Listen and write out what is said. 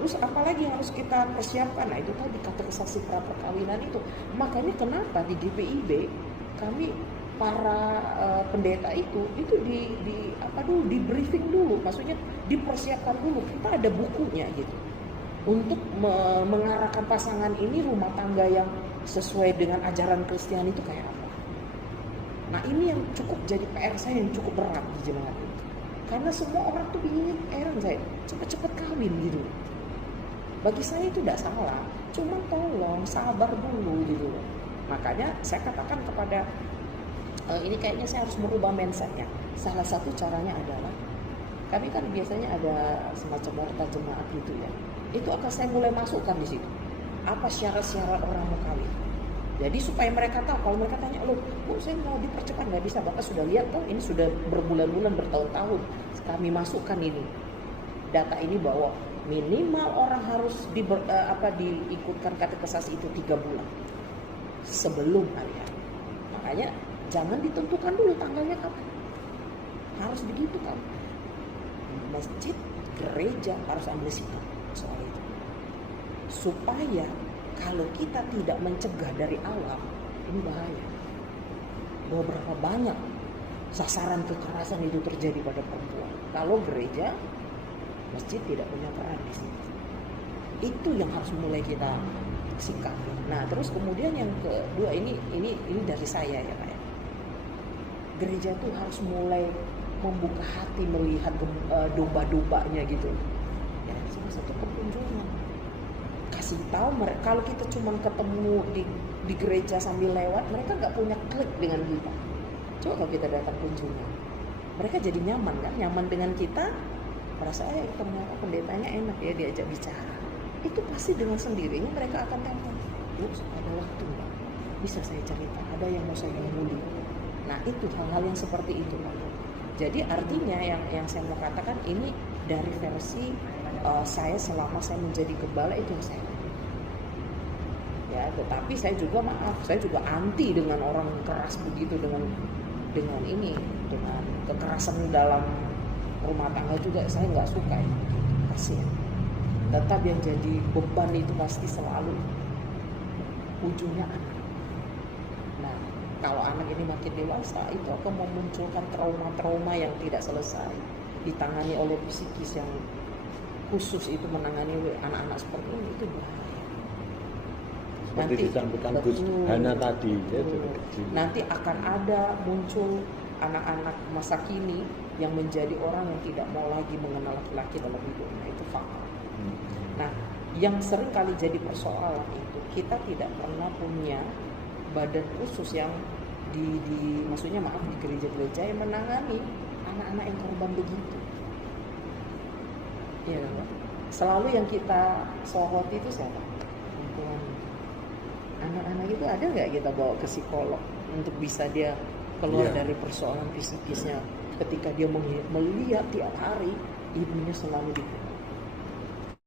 Terus apalagi yang harus kita persiapkan? Nah itu tadi kategorisasi pra perkawinan itu. Makanya kenapa di GPIB kami para pendeta itu di briefing dulu, maksudnya dipersiapkan dulu. Kita ada bukunya gitu untuk mengarahkan pasangan ini rumah tangga yang sesuai dengan ajaran Kristen itu kayak apa. Nah ini yang cukup jadi PR saya yang cukup berat di jemaat itu. Karena semua orang tuh ingin saya cepet-cepet kawin gitu. Bagi saya itu tidak salah, cuma tolong sabar dulu gitu. Makanya saya katakan kepada ini kayaknya saya harus merubah mindsetnya. Salah satu caranya adalah kami kan biasanya ada semacam warta jemaat gitu ya. Itu akan saya mulai masukkan di situ. Apa syarat-syarat orang mau kawin? Jadi supaya mereka tahu, kalau mereka tanya, loh, kok saya mau dipercepat, nggak bisa, Bapak sudah lihat kan ini sudah berbulan-bulan, bertahun-tahun kami masukkan ini data ini bahwa minimal orang harus diikutkan kategorisasi itu 3 bulan sebelum hari. Makanya jangan ditentukan dulu tanggalnya kapan, harus begitu kan. Masjid, gereja harus ambil sikap soal itu supaya kalau kita tidak mencegah dari awal, ini bahaya. Berapa banyak sasaran kekerasan itu terjadi pada perempuan. Kalau gereja, masjid tidak punya peran di sini. Itu yang harus mulai kita sikapi. Nah, terus kemudian yang kedua ini dari saya ya Pak. Gereja tuh harus mulai membuka hati melihat domba-dombanya gitu. Ya, salah satu pertunjukan. Kasih tahu mereka, kalau kita cuma ketemu di gereja sambil lewat, mereka nggak punya klik dengan kita. Coba kalau kita datang kunjungan, mereka jadi nyaman kan, nyaman dengan kita, merasa ternyata pendetanya enak ya diajak bicara. Itu pasti dengan sendirinya mereka akan telepon. Ada waktu nggak? Bisa saya cerita, ada yang mau saya omongin. Nah itu hal-hal yang seperti itu Pak. Jadi artinya yang saya mau katakan ini dari versi saya selama saya menjadi gembala itu yang saya ya, tetapi saya juga saya juga anti dengan orang keras begitu, dengan kekerasan dalam rumah tangga juga saya nggak suka ya. Kasihan. Tetap yang jadi beban itu pasti selalu ujungnya anak. Nah kalau anak ini makin dewasa itu akan memunculkan trauma-trauma yang tidak selesai, ditangani oleh psikis yang khusus itu menangani anak-anak seperti ini, itu bahaya. Seperti disampaikan Bu Hana tadi ya, nanti akan ada muncul anak-anak masa kini yang menjadi orang yang tidak mau lagi mengenal laki-laki dalam hidupnya, itu fakta. Nah yang sering kali jadi persoalan itu kita tidak pernah punya badan khusus yang maksudnya di gereja-gereja yang menangani anak-anak yang korban begitu. Ya, selalu yang kita soroti itu siapa? Perempuan. Anak-anak itu ada nggak kita bawa ke psikolog untuk bisa dia keluar dari persoalan psikisnya ketika dia melihat tiap hari ibunya selalu